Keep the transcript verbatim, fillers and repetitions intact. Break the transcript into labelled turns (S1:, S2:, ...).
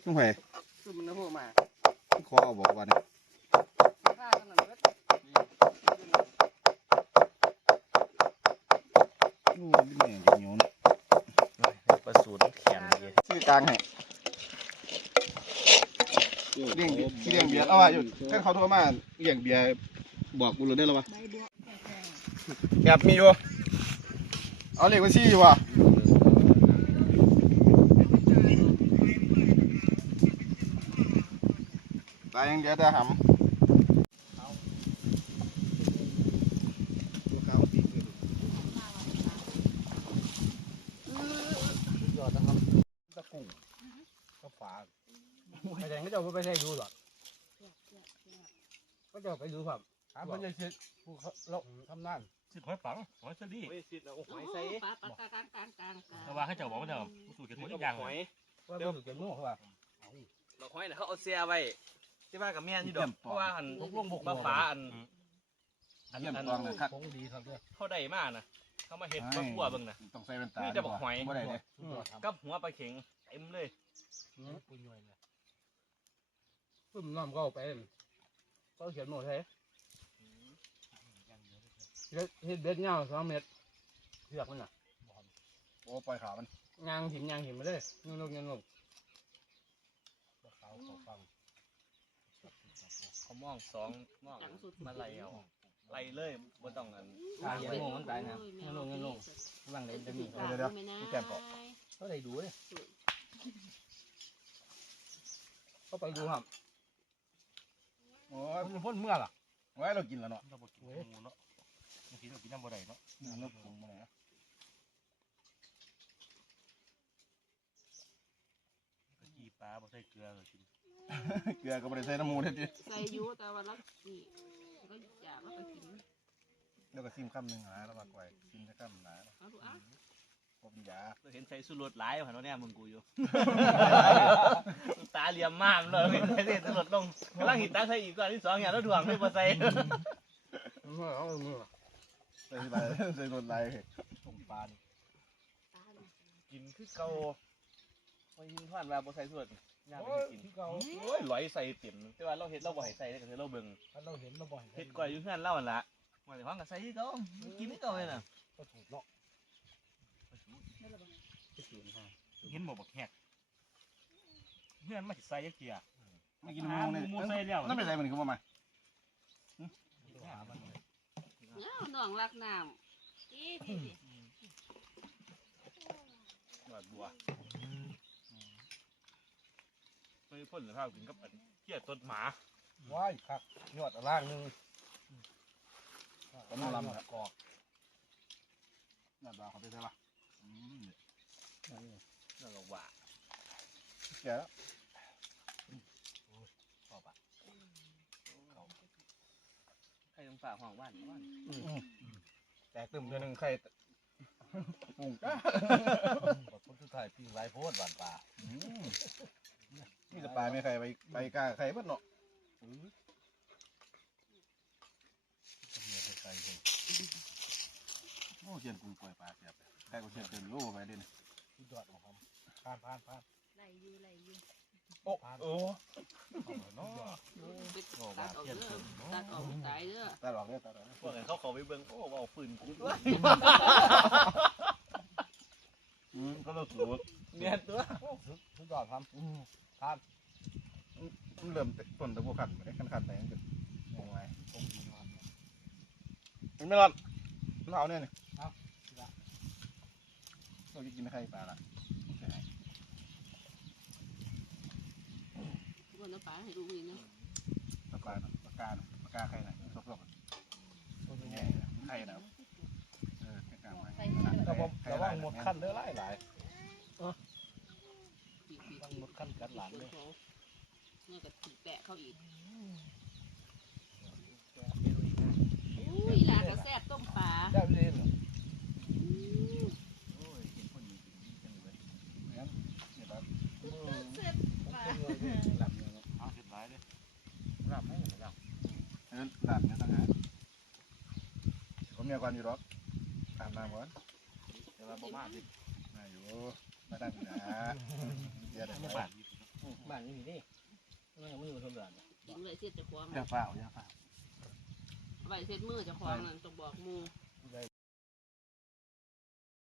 S1: ต้องไป
S2: คือมันน้ำหัวมา
S1: คอบอกว่าเนี่ย
S2: ข้าขนาดนั้น
S1: โอ้ยแม่งจะโยน
S3: ประสูติแขนดี
S1: ชื่อกลางให้เลี้ยงที่เลี้ยงเบียร์เอาไว้อยู่ถ้าเขาโทรมาเลี้ยงเบียร์บอกกูเลยได้หรอวะแอบมีอยู่เอาเหล็กไว้ซี่อยู่วะตายยังเดียวแต่หำ
S3: ยอดนะครับตะกุ่งกระฝาไอ้แดงก็จะไปใช้ดูหรอก็จะไปดูครับถามมันจะเช็ดผู้เราทำนั่น
S4: สิหอยปังหอยเชอรี่
S2: โอ้ยสิเอาหอยใส่ปลาปลากลางกลางกลาง
S4: แต่ว่าเขาจะบอกว่าเดิมสูตรเก็บหอยอย่าง
S2: หอย
S3: ว่าเป็นสุดเกินโม่เขาว่า
S2: เราหอยเนี่ยเขาเอาเสียไว้ที่บ้านกับแม่นี่ดอกเพราะว่าหันพวกลงบกมาฟ้าอันอัน
S1: เยี่ยม
S2: อัน
S1: ตองเลยครับ
S3: คงดีครับเด้อ
S2: เขาได้มากนะเขามาเห็ดมาคั่วเบิ่งนะ
S1: ต้องใส่เป็นตา
S2: นี่จะบอกหอย
S1: บ่ได้เลย
S2: กับหัวปลาเข็งเต็มเลย
S3: ปุยย่อยเลยปุ่มน้ำก็ไปก็เขียนโม่ใช่เฮ็ดเบ็ดเงาสองเม็ดเลือกมันน่ะ
S1: โอ้ปล่อยขามัน
S3: ยางหิมยางหิมมาเลยเงินลงเงินลงเขาเขาฟัง
S2: เขามองสองมองมาไล่เอาไล่เลยบ่ต้องกัน
S3: ตายอย่างงมันตายนะเงินลงเงินลงว่างเลยจะมี
S1: เดี๋ยวเดี๋ยวพี่แก้มเกาะ
S3: ก็ได้ดูเลยก็ไปดูครับ
S1: โอ้ย
S3: มันพ่นเมื่อล่ะ
S1: ไว้เรากินแล้วเนาะ
S4: เราบอกกินงูเนาะบางทีเรากินน้ำบ่ได้เนาะ
S1: เลิกปรุงมาไหน
S4: กะจีปลาบ่ใส่เกลือเลยกิน
S1: เกลือก็ไม่ได้ใส่น้ำมูเลยที
S5: ใส่ยูแต่ว่าลักนี่ก็อยากมาไปกิน
S1: แล้วก็ซิมคำหนึ่งหาแล้วมากไว้ซิมจะคำหนา
S5: เอาดูอ่ะ
S1: พบยา
S2: เห็นใส่สุรสหลายผ่านว่าเนี่ยมึงกูอยู่ตาเหลี่ยมมากเลยใส่สุรสลงกำลังหินตาใส่อีกก่อนที่สองอย่างแล้วถ่วงไม่พอใส่
S3: เมื่อเอาเมื่อ
S1: ใส่ใบใส่รถไร
S3: ต้มปลา
S2: กินคือเก่าพอยินผ่านมาบ่ใส่สุรสย่าไปกิน
S3: ที่เขา
S2: โอ้ยลอยใส่เต็มแต่ว่าเราเห็ดเราบ่ให้ใส่ได้ก็คือเราเบิ่ง
S3: เราเห็นเราบ่อย
S2: เห็ดก้อยอยู่เฮือนเราหั่นล่ะว่าแต่ห้องก็ใส่คือเก่ากินคือเก่าเลยน่ะ
S3: ก็ถูกเนาะ
S4: เห็นหมบักแหกเพื่อนมาสิใส่ยักเกียร์
S1: ไม่กินมูเนี่ย
S4: มูใส่แล้ว
S1: นั่นไม่ใส่เหมือนเขามา
S5: เนี่ยน้องรักน้ำอีดีดิ
S2: หวานบัวไม่พ่นสภาพกินกับอันเกี้ยต้นหมา
S3: ว้ายครับยอดล่างนึง
S1: ต้นลำ
S3: กอก
S1: หน้าตาเขาเป็นไงล่ะ
S2: แล้วก็หวาน
S1: แก่แล้ว
S2: ไข่ต้มปลาห้องบ้านบ้าน
S1: แตกตึมเดือนหนึ่งใครปรุงก้า
S3: คนสุดท้ายปิ้งไรโพดหวานปลา
S1: นี่จะปลาไม่ใครไปไปกล้าใครบ้านเนาะโอ้เชียนกุ้งปล่อยปลาเสียบใครก็เชียนเต็มโล่ไปเด่น
S3: สุดยอดของเขาผ่านผ่านผ่าน
S5: ไหลยูไหลยู
S1: โอ้โอ้
S3: เนาะ
S5: ไปตัดออกเด้อตัดออกตายเด้อ
S1: ตาหลอกเนี่ยตาหลอก
S2: พวกนั้นเขาเขาไปเบิ่งโอ้ว่าฝืนกูด้วย
S1: อืมก็ต้องสูตร
S2: เนี่ยตัว
S3: สุดยอดครับผ่าน
S1: มันเริ่มต้นตะบูขันไปได้ขันขันไปยังไงมองไง
S3: ตรงดีมาก
S1: มันไม่รอดมันเอาเนี่ยนี่เราจะกินใครปลาละ
S5: วันน้ำปลาให้ดูนี่นะ
S1: ปลากาปลากาปลากาใครนะซบๆแง่ใครนะเออแค่กลางไว้
S3: แต่ว่าแต่ว่าหมดขั้นเด้อหลายหลาย
S5: ปีกปีก
S3: หมดขั้นกันหลานเลย
S5: เนี่ยก็ถึงแตะเขาอีกอุ้ยหลากระแซ่บต้มปลา
S3: ได้ไม่ได้เหรอ
S2: โอ้ยเห็นคนนี้กินดีจังเลย
S1: งั้นนี่ครับ
S5: แซ่บปลา
S1: หลับเนี่ย
S4: เอาเสร็จหลายเลย
S2: รับให้ไหมครับ
S1: เออหลับเนี่ยตั้งหาผมมีความอยู่หรอกตามมาก่อน
S2: แต่ว่าบ่มาดิ
S1: มาอยู่มาตั้งนะเดี๋ยวเดี๋ยว
S4: ไม่บาด
S1: ม
S3: บ้านนี่นี่ไม่ยังไม่อยู่ชมเดือน
S5: กินเลยเสียจะควง
S1: อย่าเฝ้าอย่าเฝ้า
S5: เอาไปเสร็จมือจะควงนั่นต้องบอกหมู
S1: อ